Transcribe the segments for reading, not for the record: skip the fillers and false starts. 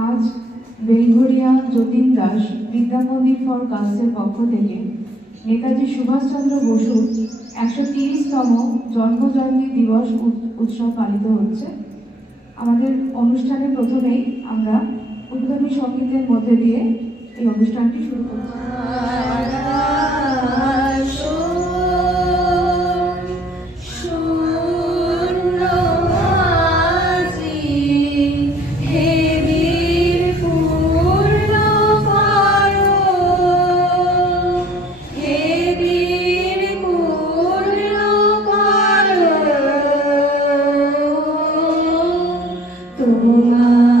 আজ বেলঘরিয়া যতীন দাস বিদ্যা মন্দির ফর গার্লসের পক্ষ থেকে নেতাজি সুভাষচন্দ্র বসুর 130তম জন্মজয়ন্তী দিবস উৎসব পালিত হচ্ছে। আমাদের অনুষ্ঠানে প্রথমেই আমরা উদ্বোধনী সঙ্গীতের মধ্যে দিয়ে এই অনুষ্ঠানটি শুরু করছি। তোমার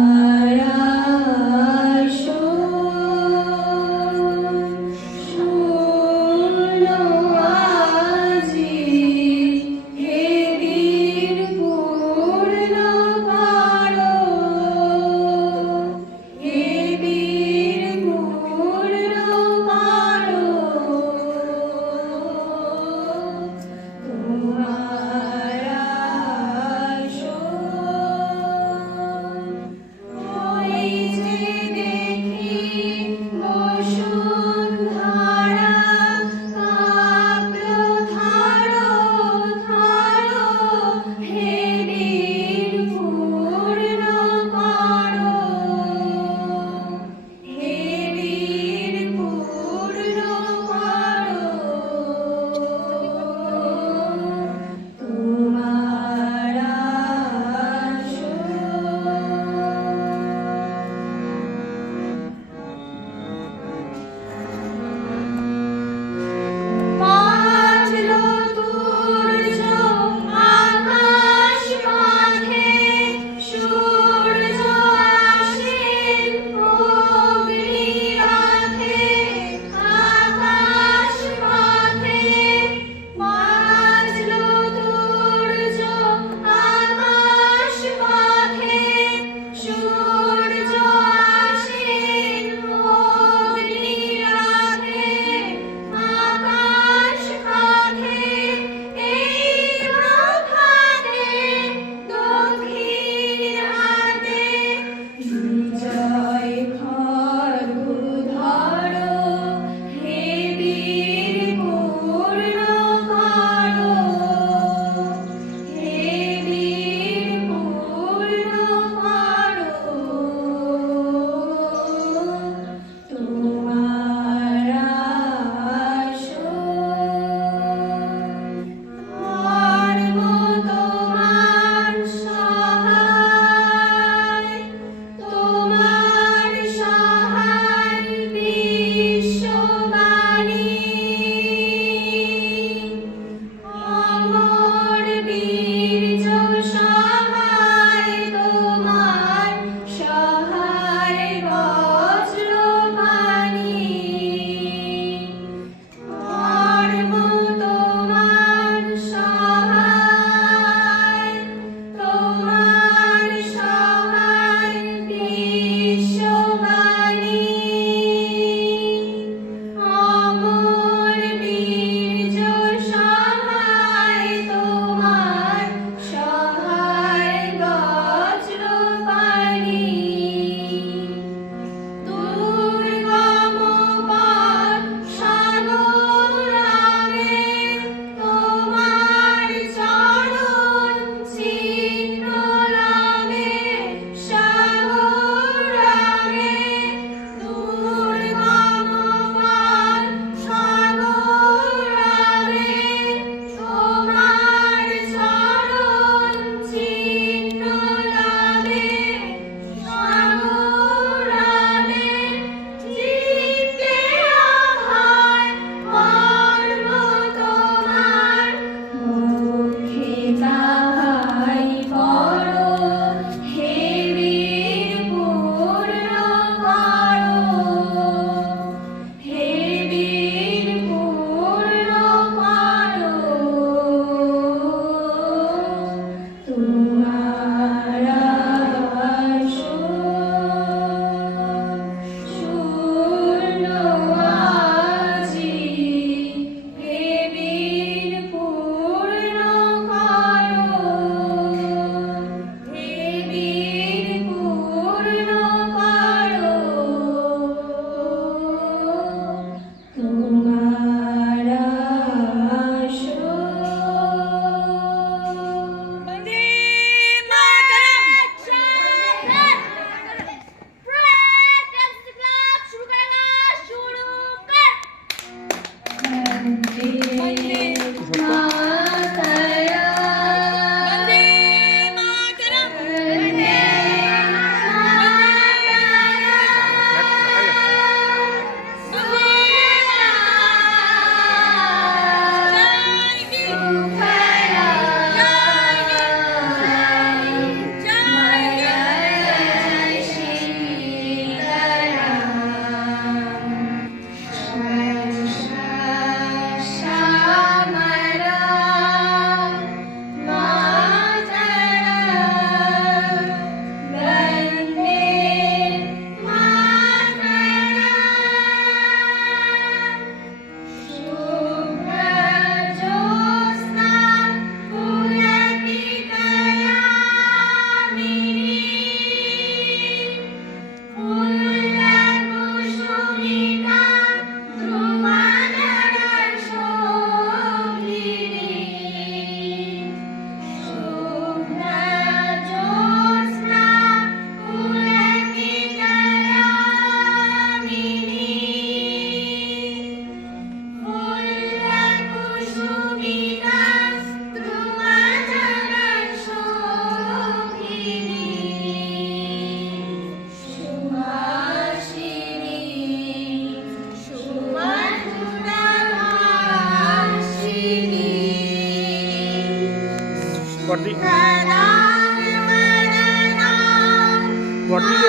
বডিকে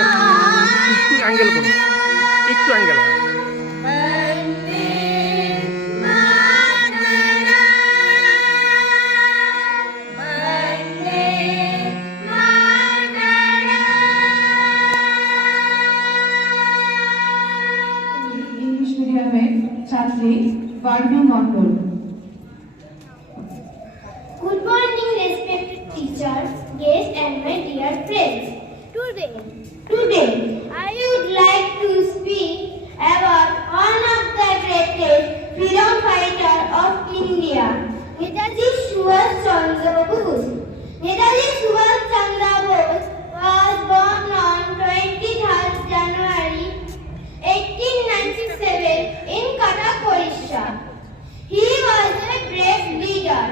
একটু অ্যাঙ্গেল করুন, একটু অ্যাঙ্গেল। ইংলিশ মিডিয়ামের ছাত্রী Barbie Mondal. Good morning, respected teachers, guests, and my dear friends. Today, I would like to speak about one of the greatest freedom fighter of India, Netaji Subhash Chandra Bose. Netaji Subhash Chandra Bose was born on 23rd January 1897 in Cuttack, Odisha. He was a brave leader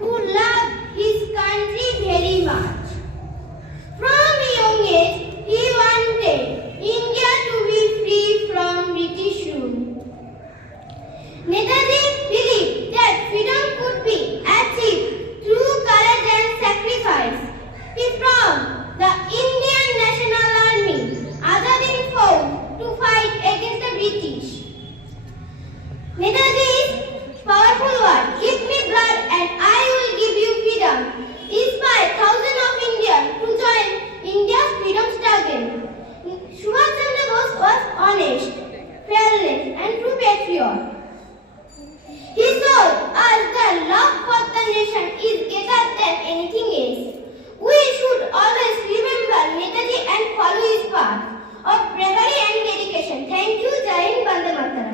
who loved his country very much. From young age, he wanted India to be free from British rule. Netaji believed that freedom could be achieved through courage and sacrifice. He formed the Indian National Army, Azad Hind Fauj, to fight against the British. Netaji's powerful word, "Give me blood and I will give you freedom," inspired thousands of Indians to join India's freedom struggle. Subhash Chandra Bose was honest, fearless, and true patriot. He showed us that love for the nation is greater than anything else. We should always remember Netaji and follow his path of bravery and dedication. Thank you. Jai Hind, Vande Mataram.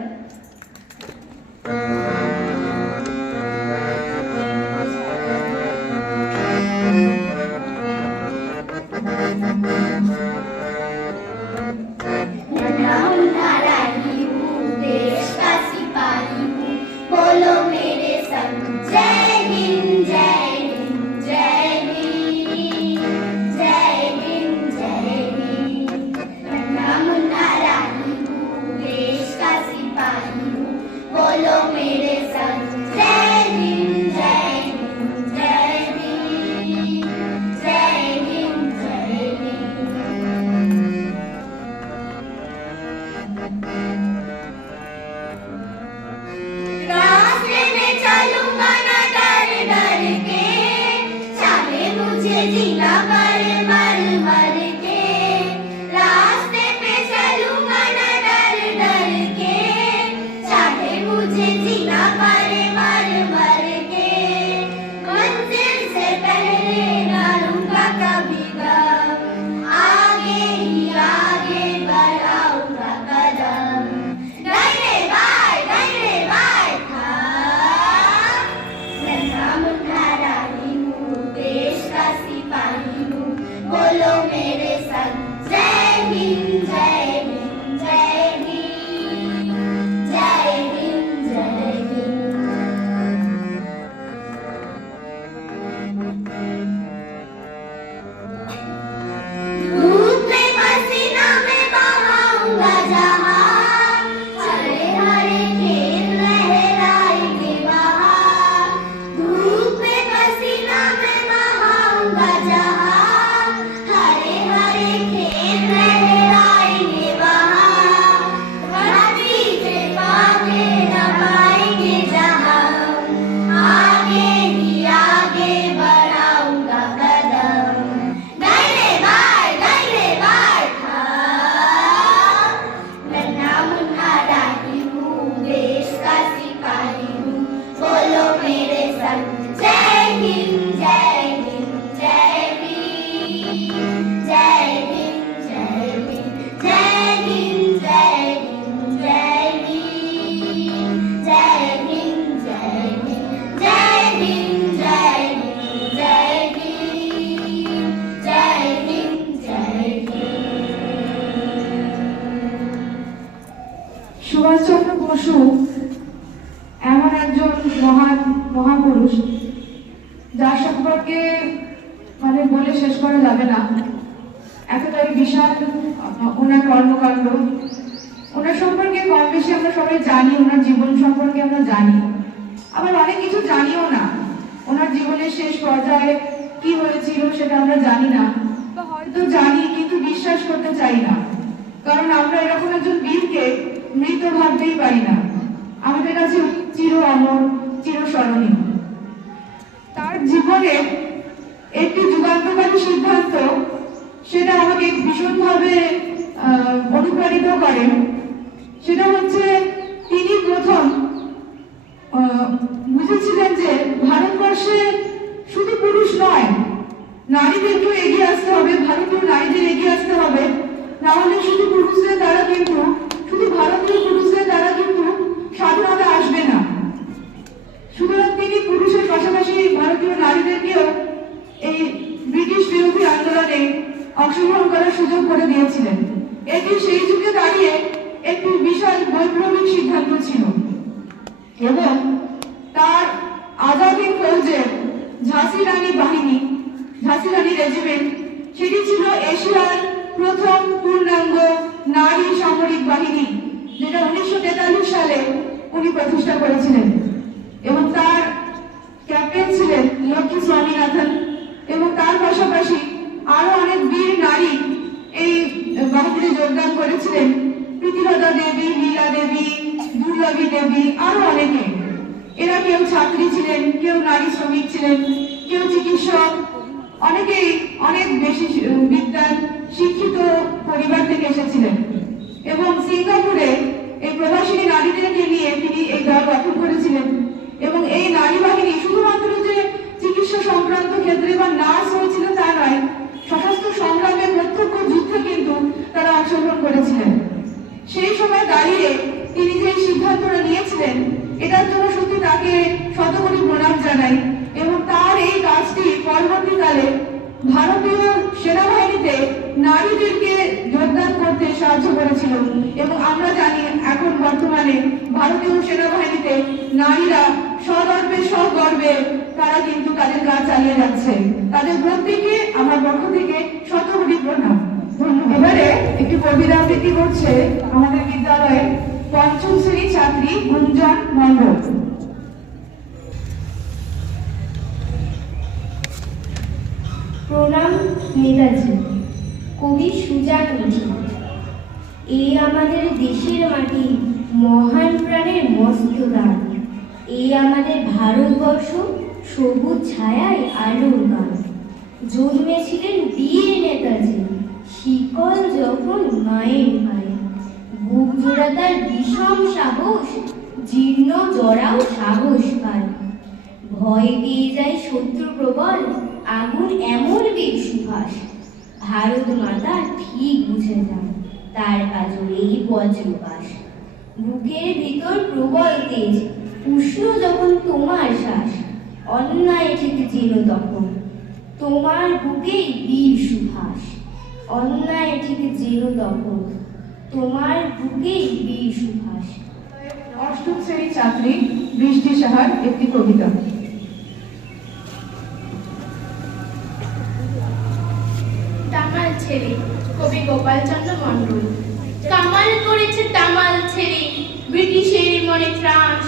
Bose এমন একজন মহাপুরুষ যার সম্পর্কে মানে বলে শেষ করা যাবে না, এতটাই বিশাল ওনার কর্মকাণ্ড। ওনার সম্পর্কে কম বেশি আমরা সবাই জানি, ওনার জীবন সম্পর্কে আমরা জানি, আবার অনেক কিছু জানিও না। ওনার জীবনের শেষ পর্যায়ে কি হয়েছিল সেটা আমরা জানি না, বা হয়তো জানি কিন্তু বিশ্বাস করতে চাই না, কারণ আমরা এরকম একজন বীরকে মৃত ভাবতেই পারি না। আমাদের কাছে চির অমর, চিরস্মরণীয়। তার জীবনে একটি যুগান্তকারী সিদ্ধান্ত, সেটা আমাকে ভীষণভাবে অনুপ্রাণিত করে। সেটা হচ্ছে তিনি প্রথম বুঝেছিলেন যে ভারতবর্ষে শুধু পুরুষ নয়, নারীদেরকেও এগিয়ে আসতে হবে, ভারতীয় নারীদের এগিয়ে আসতে হবে। না হলে শুধু পুরুষদের দ্বারা কিন্তু, শুধু ভারতীয় পুরুষদের দ্বারা কিন্তু স্বাধীনতা আসবে না। সুতরাং তিনি পুরুষের পাশাপাশি ভারতীয় নারীদেরকেও এই ব্রিটিশ বিরোধী আন্দোলনে অংশগ্রহণ করার সুযোগ করে দিয়েছিলেন। এটি সেই যুগে দাঁড়িয়ে একটি বিশাল বৈপ্লবিক সিদ্ধান্ত ছিল। এবং তার আজাদ হিন্দ ফৌজের ঝাঁসি রানী বাহিনী, ঝাঁসি রানী রেজিমেন্ট, সেটি ছিল এশিয়ার প্রথম পূর্ণাঙ্গ নারী সামরিক বাহিনী, যেটা 1943 সালে উনি প্রতিষ্ঠা করেছিলেন। এবং তার ক্যাপ্টেন ছিলেন লক্ষ্মী স্বামীনাথন। এবং তার পাশাপাশি আরো অনেক বীর নারী এই বাহিনীতে যোগদান করেছিলেন, প্রীতিলতা দেবী, লীলা দেবী, দুর্লভী দেবী, আরো অনেকে। এরা কেউ ছাত্রী ছিলেন, কেউ নারী শ্রমিক ছিলেন, কেউ চিকিৎসক, অনেকেই অনেক বেশি বিদ্যান শিক্ষিত পরিবার থেকে এসেছিলেন। এবং সিঙ্গাপুরে এই প্রবাসী নারীদেরকে নিয়ে তিনি এই দল গঠন করেছিলেন। এবং এই নারী বাহিনী শুধুমাত্র যে চিকিৎসা সংক্রান্ত ক্ষেত্রে বা নার্স হয়েছিল তা নয়, সশস্ত্র সংগ্রামে প্রত্যক্ষ যুদ্ধে কিন্তু তারা অংশগ্রহণ করেছিলেন। সেই সময় দাঁড়িয়ে তিনি যে সিদ্ধান্তটা নিয়েছিলেন, এটার জন্য সত্যি তাকে শতকোটি প্রণাম জানাই। এবং তার এই কাজটি পরবর্তীকালে ভারতীয় সেনাবাহিনীতে নারীদেরকে যোগদান করতে সাহায্য করেছিল। এবং আমরা জানি এখন বর্তমানে ভারতীয় সেনাবাহিনীতে নারীরা সগর্বে সগর্বে তারা কিন্তু তাদের কাজ চালিয়ে যাচ্ছে। তাদের প্রত্যেকে আমার পক্ষ থেকে শতকোটি প্রণাম। এবারে একটি কবিতা আবৃত্তি করছে আমাদের বিদ্যালয়ের পঞ্চম শ্রেণীর ছাত্রী গুঞ্জন মণ্ডল। প্রণাম নেতাজি। কবি সুজাত মুখী। এই আমাদের দেশের মাটি, মহান প্রাণের মস্ত দান। এই আমাদের ভারতবর্ষ, সবুজ ছায়ায় আলোর গান। জন্মেছিলেন বীর নেতাজি, শিকল যখন মায়ের পায়ে। বুক জোড়া তার বিষম সাহস, জীর্ণ জরাও সাহস পায়। ভয় পেয়ে যায় শত্রু প্রবল, আগুন এমন বীর সুভাষ। ভারত মাতা ঠিক বুঝে যান, তার পাজরেই বজ্রপাশ। বুকের ভিতর প্রবল তেজ, উষ্ণ যখন তোমার শ্বাস। অন্যায় থেকে চেনো তখন, তোমার বুকেই বীর সুভাষ। অন্যায় থেকে চেনো তখন, তোমার বুকেই বীর সুভাষ। অষ্টম শ্রেণীর ছাত্রী বৃষ্টি সাহার একটি কবিতা। তামাল ছেড়ে, কবি গোপালচন্দ্র মণ্ডল। কামাল করেছে তামাল ছেড়ে, ব্রিটিশের মনে ত্রাস।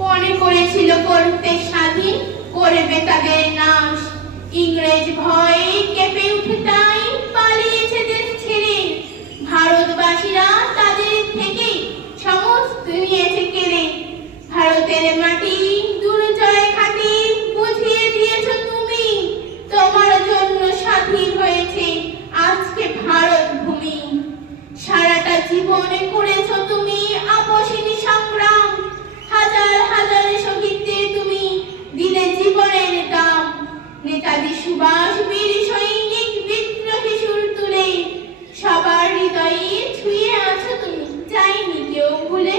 মনে করেছিল করতে স্বাধীন, করবে তাদের নাশ। ইংরেজ ভয়ে কেঁপে উঠে তাই পালিয়েছে দেশ ছেড়ে। ভারতবাসীরা তাদের থেকে সমস্ত নিয়েছে কেড়ে। ভারতের মাটি দুর্জয় খাটি বুঝিয়ে দিয়েছ তুমি। তোমার জন্য স্বাধীন হয়েছে আজকে ভারত ভূমি। সারাটা জীবনে করেছ তুমি আপসিনী সংগ্রাম। হাজার হাজার শহীদদের তুমি দিলে জীবনের দাম। নেতাজি সুভাষ বীর সৈনিক বিদ্রোহী সুর তুলে, সবার হৃদয়ে ছুঁয়ে আছো তুমি, যাইনি কেউ ভুলে।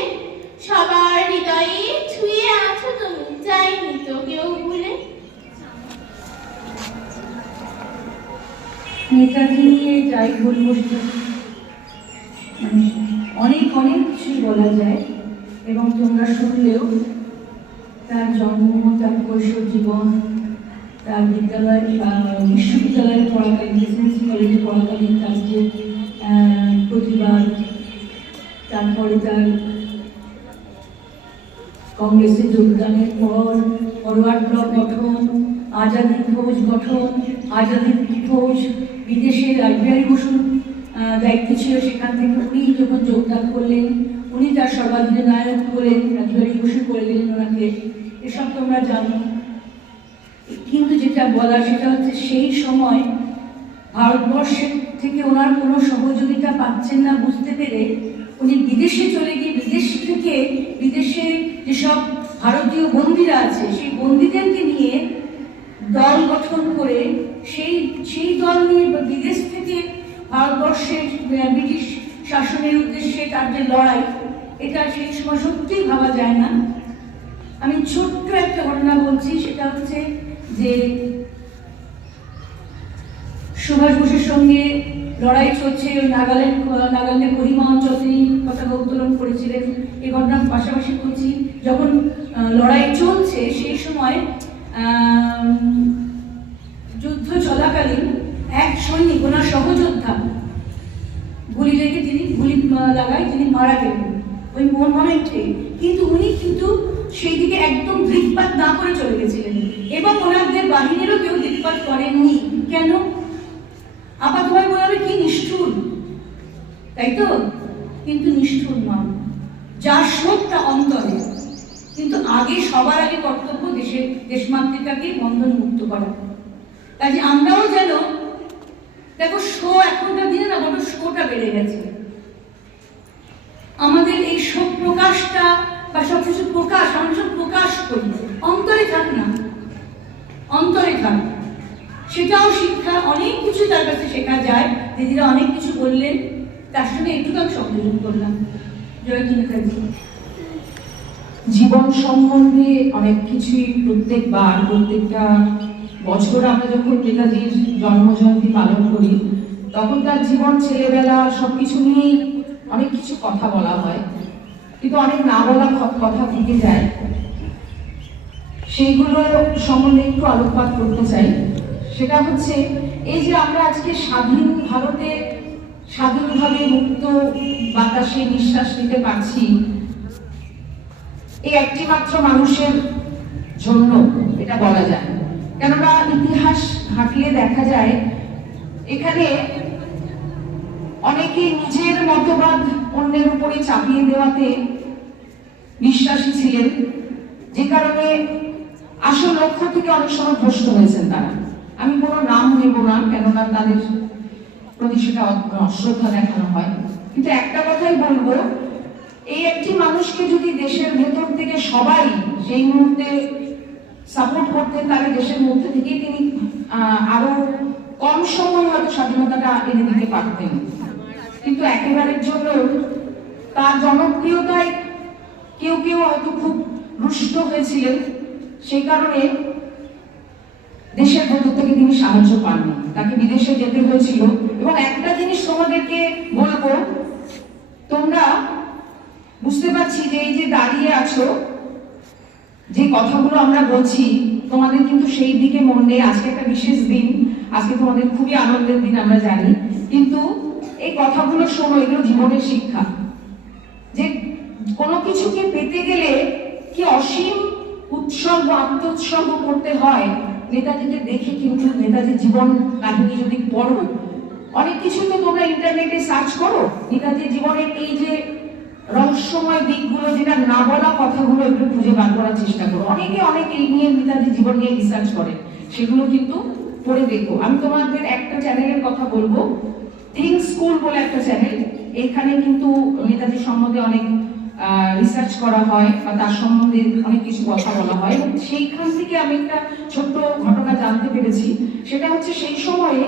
সবার হৃদয়ে ছুঁয়ে আছো তুমি, যাইনি তো কেউ ভুলে। নেতাজি নিয়ে যাই বলবো, অনেক অনেক কিছুই বলা বলা যায়, এবং তোমরা শুনলেও তার জন্ম, তার কৈশোর জীবন, তার বিদ্যালয় বিশ্ববিদ্যালয়ে পড়াকালীন, রেসিডেন্সি কলেজে পড়াকালীন তার যে প্রতিবাদ, তারপরে তার কংগ্রেসে যোগদানের পর ফরওয়ার্ড ব্লক গঠন, আজাদি ফৌজ গঠন, আজাদি ফৌজ বিদেশে রাসবিহারী বসুর দায়িত্ব ছিল, সেখান থেকে উনি যখন যোগদান করলেন, উনি তার সর্বাধিনায়ক বলেন, রাসবিহারী বসু করে গেলেন ওনাকে, এসব তোমরা জানো। কিন্তু যেটা বলা সেটা হচ্ছে সেই সময় ভারতবর্ষের থেকে ওনার কোনো সহযোগিতা পাচ্ছেন না বুঝতে পেরে উনি বিদেশে চলে গিয়ে বিদেশ থেকে বিদেশে যেসব ভারতীয় বন্দীরা আছে সেই বন্দীদেরকে নিয়ে দল গঠন করে সেই দল নিয়ে বিদেশ থেকে ভারতবর্ষের ব্রিটিশ শাসনের উদ্দেশ্যে তার যে লড়াই, এটা সেই সময় সত্যিই ভাবা যায় না। আমি ছোট্ট একটা ঘটনা বলছি, সেটা হচ্ছে যে সুভাষ বোসের সঙ্গে লড়াই চলছে, নাগাল্যান্ডের কোহিমা অঞ্চল তিনি পতাকা উত্তোলন করেছিলেন। এই ঘটনার পাশাপাশি বলছি, যখন লড়াই চলছে সেই সময় যুদ্ধ চলাকালীন এক সৈনিক, ওনার সহযোদ্ধা, গুলি লাগায় তিনি মারা গেলেন ওই মোমেন্টে। কিন্তু উনি সেই দিকে একদম দৃকপাত না করে চলে গেছিলেন, এবং ওনাদের বাহিনীরও কেউ দৃকপাত করেননি। কেন? আপাতভাবে বলা হবে কি নিষ্ঠুর, তাই তো? কিন্তু নিষ্ঠুর নয়, যার শোকটা অন্তরে। কিন্তু সবার আগে কর্তব্য দেশমাতৃকাকে বন্ধন মুক্ত করা। কাজে আমরাও যেন, দেখো শো এখনকার দিনে না বড় শোটা বেড়ে গেছে, আমাদের এই শোক প্রকাশটা বা সবকিছু আমরা সব প্রকাশ করি, অন্তরে থাক না, অন্তরে থাক। সেটাও শিক্ষা, অনেক কিছু তার কাছে শেখা যায়। দিদিরা অনেক কিছু বললেন, তার সঙ্গে একটু আমি সংযোজন করলাম। জীবন সম্বন্ধে অনেক কিছুই প্রত্যেকটা বছর আমরা যখন নেতাজির জন্মজয়ন্তী পালন করি, তখন তার জীবন, ছেলেবেলা সবকিছু নিয়েই অনেক কিছু কথা বলা হয়, কিন্তু অনেক না বলা কথা থেকে যায়। সেইগুলো সম্বন্ধে একটু আলোকপাত করতে চাই। সেটা হচ্ছে এই যে আমরা আজকে স্বাধীন ভারতে স্বাধীনভাবে মুক্ত বাতাসে নিঃশ্বাস নিতে পারছি, এই একটি মাত্র মানুষের জন্য এটা বলা যায়। কেননা ইতিহাস ঘাটলে দেখা যায় এখানে অনেকে নিজের মতবাদ অন্যের উপরে চাপিয়ে দেওয়াতে বিশ্বাসী ছিলেন, যে কারণে আসল লক্ষ্য থেকে অনেক সময় ভ্রষ্ট হয়েছেন তারা। আমি কোনো নাম নেব না, কেননা তাদের প্রতি সেটা অশ্রদ্ধা দেখানো হয়। কিন্তু একটা কথাই বলবো, এই একটি মানুষকে যদি দেশের ভেতর থেকে সবাই সেই মুহূর্তে সাপোর্ট করতেন, তাহলে দেশের মধ্যে থেকেই তিনি আরো কম সময় হয়তো স্বাধীনতাটা এনে দিতে পারতেন। কিন্তু একেবারের জন্য তার জনপ্রিয়তায় কেউ হয়তো খুব রুষ্ট হয়েছিলেন, সেই কারণে দেশের ভেতর থেকে তিনি সাহায্য পাননি, তাকে বিদেশে যেতে হয়েছিল। এবং একটা জিনিস তোমাদেরকে বলবো, তোমরা বুঝতে পারছি যে এই যে দাঁড়িয়ে আছো, যে কথাগুলো আমরা বলছি, তোমাদের কিন্তু সেই দিকে মন নেই। আজকে একটা বিশেষ দিন, আজকে তোমাদের খুবই আনন্দের দিন আমরা জানি, কিন্তু এই কথাগুলো শোনো, এগুলো জীবনের শিক্ষা। যে কোনো কিছুকে পেতে গেলে কি অসীম উৎসর্গ, আত্মোৎসর্গ করতে হয়। নেতাজিকে দেখে কিন্তু, নেতাজির জীবন কাহিনী যদি পড়ো, অনেক কিছু তো তোমরা ইন্টারনেটে সার্চ করো, নেতাজির জীবনের এই যে রহস্যময় দিকগুলো, যেটা না বলা কথাগুলো একটু খুঁজে বার করার চেষ্টা করো। অনেকে এই নিয়ে, নেতাজির জীবন নিয়ে রিসার্চ করে, সেগুলো কিন্তু পড়ে দেখো। আমি তোমাদের একটা চ্যানেলের কথা বলবো, থিঙ্ক স্কুল বলে একটা চ্যানেল। এখানে কিন্তু নেতাজির সম্বন্ধে অনেক রিসার্চ করা হয় বা তার সম্বন্ধে অনেক কিছু কথা বলা হয়, এবং সেইখান থেকে আমি একটা ছোট্ট ঘটনা জানতে পেরেছি। সেটা হচ্ছে সেই সময়ে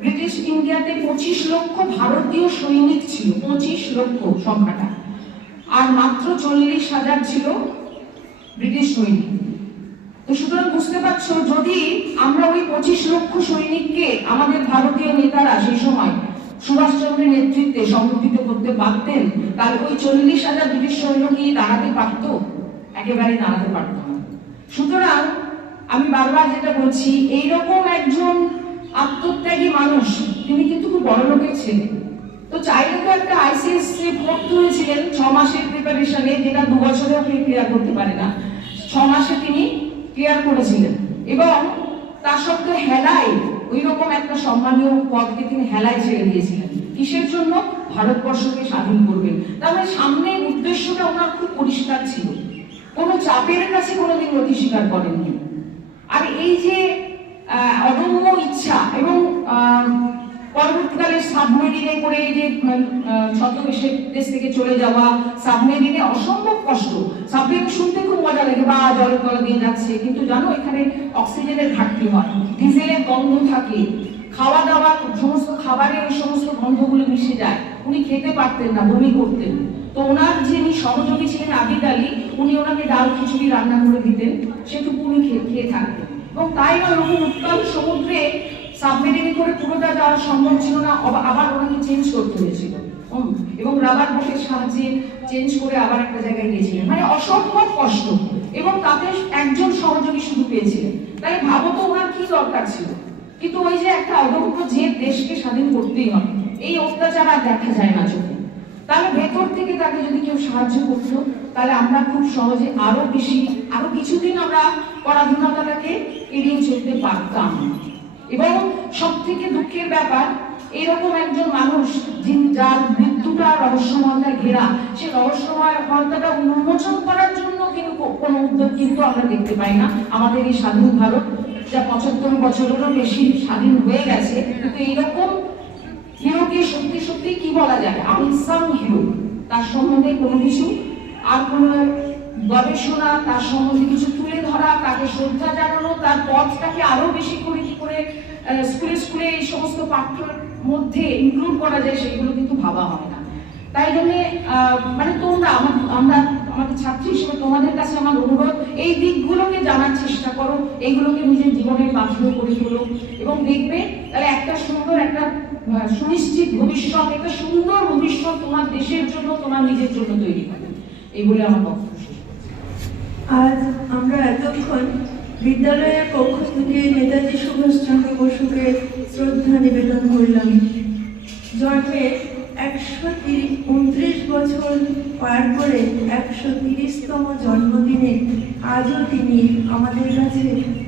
ব্রিটিশ ইন্ডিয়াতে 25 লক্ষ ভারতীয় সৈনিক ছিল, 25 লক্ষ সংখ্যাটা, আর মাত্র 40,000 ছিল ব্রিটিশ সৈনিক। তো সুতরাং বুঝতে পারছো, যদি আমরা ওই 25 লক্ষ সৈনিককে আমাদের ভারতীয় নেতারা সেই সময় সুভাষচন্দ্রের নেতৃত্বে সংগঠিত করতে পারতেন, তাহলে ওই 40,000 ব্রিটিশ সৈন্য কি দাঁড়াতে পারতো? একেবারেই দাঁড়াতে পারতো না। সুতরাং আমি বারবার যেটা বলছি, এইরকম একজন আত্মত্যাগী মানুষ, তিনি কিন্তু খুব বড় লোকের ছেলে। তো চাইলে তো একটা ICS পড়তে হয়েছিলেন 6 মাসের প্রিপারেশনে, যেটা 2 বছরেও ক্লিয়ার করতে পারে না, 6 মাসে তিনি ক্লিয়ার করেছিলেন। এবং তার সত্ত্বেও হেলায় ওই রকম একটা সম্মানীয় পদকে তিনি হেলায় ছেড়ে দিয়েছিলেন। কিসের জন্য? ভারতবর্ষকে স্বাধীন করবেন। তার মানে সামনের উদ্দেশ্যটা ওনার খুব পরিষ্কার ছিল, কোনো চাপের কাছে কোনোদিন নতি স্বীকার করেননি। আর এই যে অদম্য ইচ্ছা, এবং পরবর্তীকালে সাবমেরিনে করে এই যে ছদ্মবেশের দেশ থেকে চলে যাওয়া, সাবমেরিনে অসম্ভব কষ্ট। সাবমেরিন শুনতে খুব মজা লাগে, বা জলের তলা দিয়ে যাচ্ছে, কিন্তু জানো এখানে অক্সিজেনের ঘাটতি হয়, ডিজেলের গন্ধ থাকে, খাওয়া দাওয়া সমস্ত খাবারে ওই সমস্ত গন্ধগুলো মিশে যায়, উনি খেতে পারতেন না, বমি করতেন। তো ওনার যিনি সহযোগী ছিলেন আবিদ আলী, উনি ওনাকে ডাল খিচুড়ি রান্না করে দিতেন, সেটুকু উনি খেয়ে থাকতেন। এবং তাই না, ওরকম উত্তাল সমুদ্রে সাবমেরিনে করে পুরোটা যাওয়া সম্ভব ছিল না, আবার ওনাকে চেঞ্জ করতে হয়েছিল, এবং রাবার বোটের সাহায্যে চেঞ্জ করে আবার একটা জায়গায় গিয়েছিলেন। মানে অসম্ভব কষ্ট, এবং তাতে একজন সহযোগী শুধু পেয়েছিলেন। তাই ভাবো তো ওনার কি দরকার ছিল। কিন্তু ওই যে একটা অদম্য যে দেশকে স্বাধীন করতেই হবে, এই অত্যাচার আর দেখা যায় না চোখে। তাহলে ভেতর থেকে তাকে যদি কেউ সাহায্য করতো, তাহলে আমরা খুব সহজে আরো কিছুদিন আমরা পরাধীনতাটাকে এড়িয়ে চলতে পারতাম। এবং সব থেকে দুঃখের ব্যাপার, এরকম একজন মানুষ যার মৃত্যুটা রহস্যময়তায় ঘেরা, সেই রহস্যময়তাটা উন্মোচন করার জন্য কিন্তু কোনো উদ্যোগ কিন্তু আমরা দেখতে পাই না। আমাদের এই স্বাধীন ভারত, যা 75 বছরেরও বেশি স্বাধীন হয়ে গেছে, কিন্তু এইরকম হিরোকে সত্যি সত্যি কি বলা যায়, আনসাং হিরো, তার সম্বন্ধে কোনো কিছু আর কোনো গবেষণা, তার সম্বন্ধে কিছু তুলে ধরা, তাকে শ্রদ্ধা জানানো, তার পথটাকে আরো বেশি করে কি করে স্কুলে এই সমস্ত পাঠ্যের মধ্যে ইনক্লুড করা যায়, সেগুলো কিন্তু ভাবা হয় না। তাই জন্য মানে তোমরা আমাদের ছাত্রী হিসেবে তোমাদের কাছে আমার অনুরোধ, এই দিকগুলোকে জানার চেষ্টা করো, এইগুলোকে নিজের জীবনের পাথেয় করে তোলো, এবং দেখবে তাহলে একটা সুন্দর, একটা সুনিশ্চিত ভবিষ্যৎ, একটা সুন্দর ভবিষ্যৎ তোমার দেশের জন্য, তোমার নিজের জন্য তৈরি হবে। এই বলে আমার বক্তব্য। আজ আমরা এতক্ষণ বিদ্যালয়ের পক্ষ থেকে নেতাজি সুভাষচন্দ্র বসুকে শ্রদ্ধা নিবেদন করলাম। জন্মের 129 বছর পার করে 130তম জন্মদিনে আজও তিনি আমাদের কাছে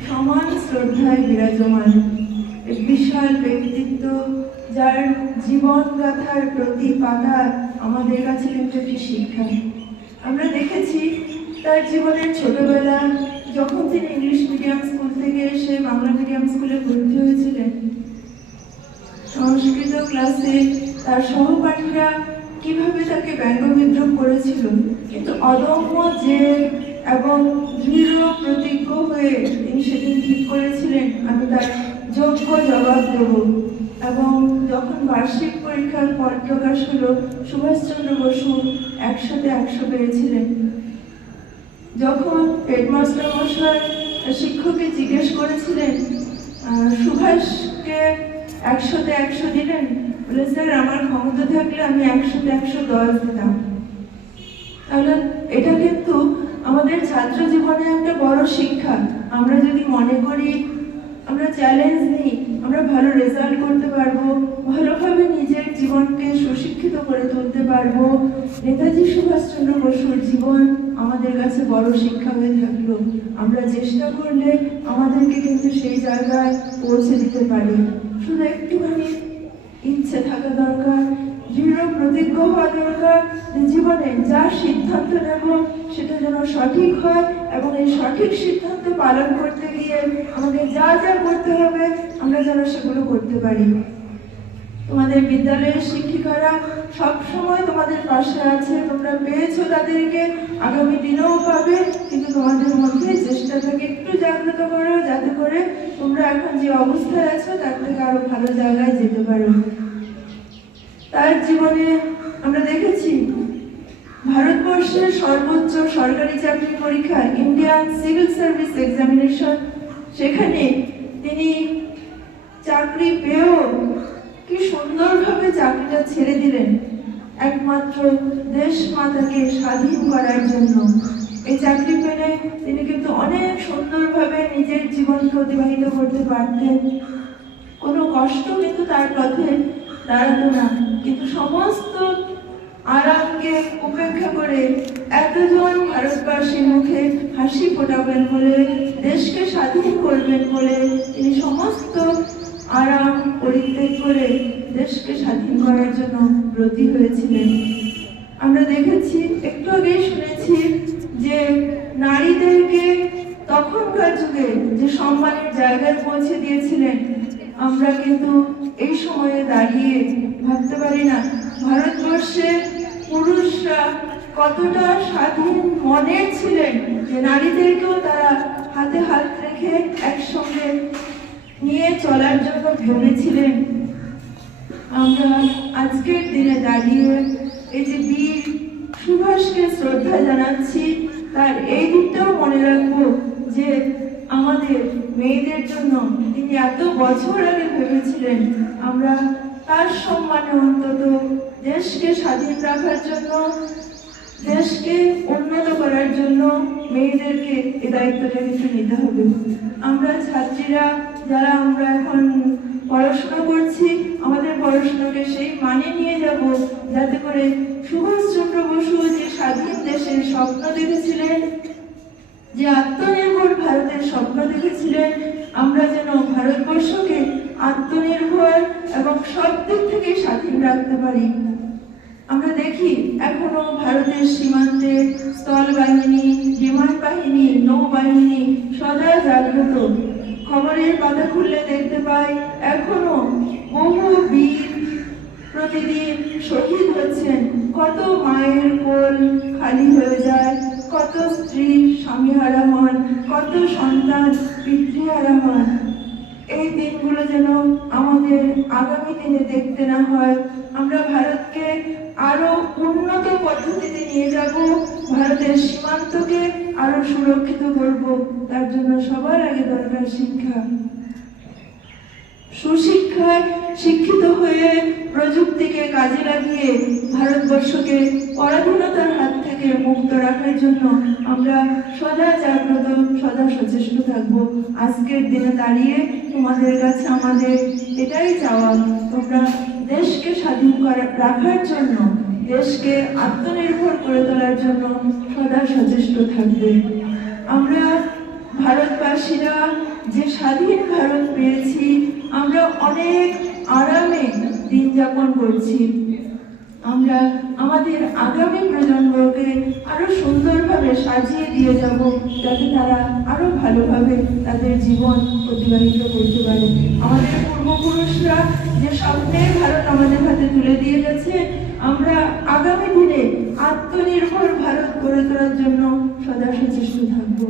সমান শ্রদ্ধায় বিরাজমান। এক বিশাল ব্যক্তিত্ব, যার জীবনগাথার প্রতি পাতা আমাদের কাছে কিন্তু একটি শিক্ষা। আমরা দেখেছি তার জীবনের ছোটবেলা, যখন তিনি ইংলিশ মিডিয়াম স্কুল থেকে এসে বাংলা মিডিয়াম স্কুলে ভর্তি হয়েছিলেন, সংস্কৃত ক্লাসে তার সহপাঠীরা কিভাবে তাকে ব্যঙ্গ বিদ্রোহ করেছিল, কিন্তু অদম্য জেদ এবং দৃঢ় প্রতিজ্ঞ হয়ে তিনি সেদিন ঠিক করেছিলেন, আমি তার যোগ্য জবাব দেব। এবং যখন বার্ষিক পরীক্ষার ফল প্রকাশ হলো, সুভাষচন্দ্র বসু 100-তে 100 পেয়েছিলেন। যখন হেডমাস্টার মশাই শিক্ষককে জিজ্ঞেস করেছিলেন সুভাষকে 100-তে 100 দিলেন, বলে স্যার আমার ক্ষমতা থাকলে আমি 100-তে 110 দিতাম। তাহলে এটা কিন্তু আমাদের ছাত্র জীবনে একটা বড় শিক্ষা। আমরা যদি মনে করি, আমরা চ্যালেঞ্জ নিই, আমরা ভালো রেজাল্ট করতে পারবো, ভালোভাবে নিজের জীবনকে সুশিক্ষিত করে তুলতে পারবো। নেতাজি সুভাষচন্দ্র বসুর জীবন আমাদের কাছে বড় শিক্ষা হয়ে থাকলো। আমরা চেষ্টা করলে আমাদেরকে কিন্তু সেই জায়গায় পৌঁছে দিতে পারি। শুধু একটুখানি ইচ্ছে থাকা দরকার, দৃঢ় প্রতিজ্ঞ হওয়া দরকার যে জীবনে যা সিদ্ধান্ত নেব সেটা যেন সঠিক হয়, এবং এই সঠিক সিদ্ধান্ত পালন করতে গিয়ে আমাদের যা যা করতে হবে আমরা যেন সেগুলো করতে পারি। তোমাদের বিদ্যালয়ের শিক্ষিকারা সব সময় তোমাদের পাশে আছে, তোমরা পেয়েছো তাদেরকে, আগামী দিনেও পাবে, কিন্তু তোমাদের মধ্যে চেষ্টাটাকে একটু জাগ্রত করো, যাতে করে তোমরা এখন যে অবস্থায় আছো তার থেকে আরো ভালো জায়গায় যেতে পারো। তার জীবনে আমরা দেখেছি ভারতবর্ষের সর্বোচ্চ সরকারি চাকরি পরীক্ষা, ইন্ডিয়ান সিভিল সার্ভিস এক্সামিনেশন, সেখানে তিনি চাকরি পেয়েও কি কি সুন্দরভাবে চাকরিটা ছেড়ে দিলেন একমাত্র দেশ মাতাকে স্বাধীন করার জন্য। এই চাকরি পেলে তিনি কিন্তু অনেক সুন্দরভাবে নিজের জীবনকে অতিবাহিত করতে পারতেন, কোনো কষ্ট কিন্তু তার পথে দাঁড়াতো না। কিন্তু সমস্ত আরামকে উপেক্ষা করে এতজন ভারতবাসীর মুখে হাসি ফোটাবেন বলে, দেশকে স্বাধীন করবেন বলে তিনি সমস্ত আরাম পরিত্যাগ করে দেশকে স্বাধীন করার জন্য ব্রতী হয়েছিলেন। আমরা দেখেছি, একটু আগেই শুনেছি যে নারীদেরকে তখনকার যুগে যে সম্মানের জায়গায় পৌঁছে দিয়েছিলেন, আমরা কিন্তু এই সময়ে দাঁড়িয়ে ভাবতে পারি না ভারতবর্ষের পুরুষরা কতটা স্বাধীন মনের ছিলেন, যে নারীদেরকেও তারা হাতে হাত রেখে একসঙ্গে নিয়ে চলার জন্য ভেবেছিলেন। আমরা আজকের দিনে দাঁড়িয়ে এই যে বীর সুভাষকে শ্রদ্ধা জানাচ্ছি, তার এই দিকটাও মনে রাখবো যে আমাদের মেয়েদের জন্য তিনি এত বছর আগে ভেবেছিলেন। আমরা তার সম্মানে অন্তত দেশকে স্বাধীন রাখার জন্য, দেশকে উন্নত করার জন্য মেয়েদেরকে এই দায়িত্বটা কিন্তু নিতে হবে। আমরা ছাত্রীরা যারা আমরা এখন পড়াশোনা করছি, আমাদের পড়াশোনাকে সেই মানে নিয়ে যাব যাতে করে সুভাষচন্দ্র বসু যে স্বাধীন দেশের স্বপ্ন দেখেছিলেন, যে আত্মনির্ভর ভারতের স্বপ্ন দেখেছিলেন, আমরা যেন ভারতবর্ষকে আত্মনির্ভর এবং সব দিক থেকে স্বাধীন রাখতে পারি। আমরা দেখি এখনো ভারতের সীমান্তে স্থল বাহিনী, বিমান বাহিনী, নৌবাহিনী সদা জাগ্রত। খবরের পাতা খুললে দেখতে পাই এখনো বহু বীর প্রতিদিন শহীদ হচ্ছেন। কত মায়ের কোল খালি হয়ে যায়, কত স্ত্রী স্বামী হারা হন, কত সন্তান পিতৃহারা হন। এই দিনগুলো যেন আমাদের আগামী দিনে দেখতে না হয়। আমরা ভারতকে আরো উন্নত পদ্ধতিতে নিয়ে যাব, ভারতের সীমান্তকে আরো সুরক্ষিত করব। তার জন্য সবার আগে দরকার শিক্ষা। সুশিক্ষায় শিক্ষিত হয়ে প্রযুক্তিকে কাজে লাগিয়ে ভারতবর্ষকে পরাধীনতার হাত থেকে মুক্ত রাখার জন্য আমরা সদা জাগ্রত, সদা সচেষ্ট থাকবো। আজকের দিনে দাঁড়িয়ে তোমাদের কাছে আমাদের এটাই চাওয়া, তোমরা দেশকে স্বাধীন রাখার জন্য, দেশকে আত্মনির্ভর করে তোলার জন্য সদা সচেষ্ট থাকবে। আমরা ভারতবাসীরা যে স্বাধীন ভারত পেয়েছি, আমরা অনেক আরামে দিন যাপন করছি। আমরা আমাদের আগামী প্রজন্মকে আরো সুন্দরভাবে সাজিয়ে দিয়ে যাব, যাতে তারা আরো ভালোভাবে তাদের জীবন অতিবাহিত করতে পারে। আমাদের পূর্বপুরুষরা যে স্বপ্নের ভারত আমাদের হাতে তুলে দিয়ে গেছে, আমরা আগামী দিনে আত্মনির্ভর ভারত গড়ে তোলার জন্য সদা সচেষ্ট থাকবো।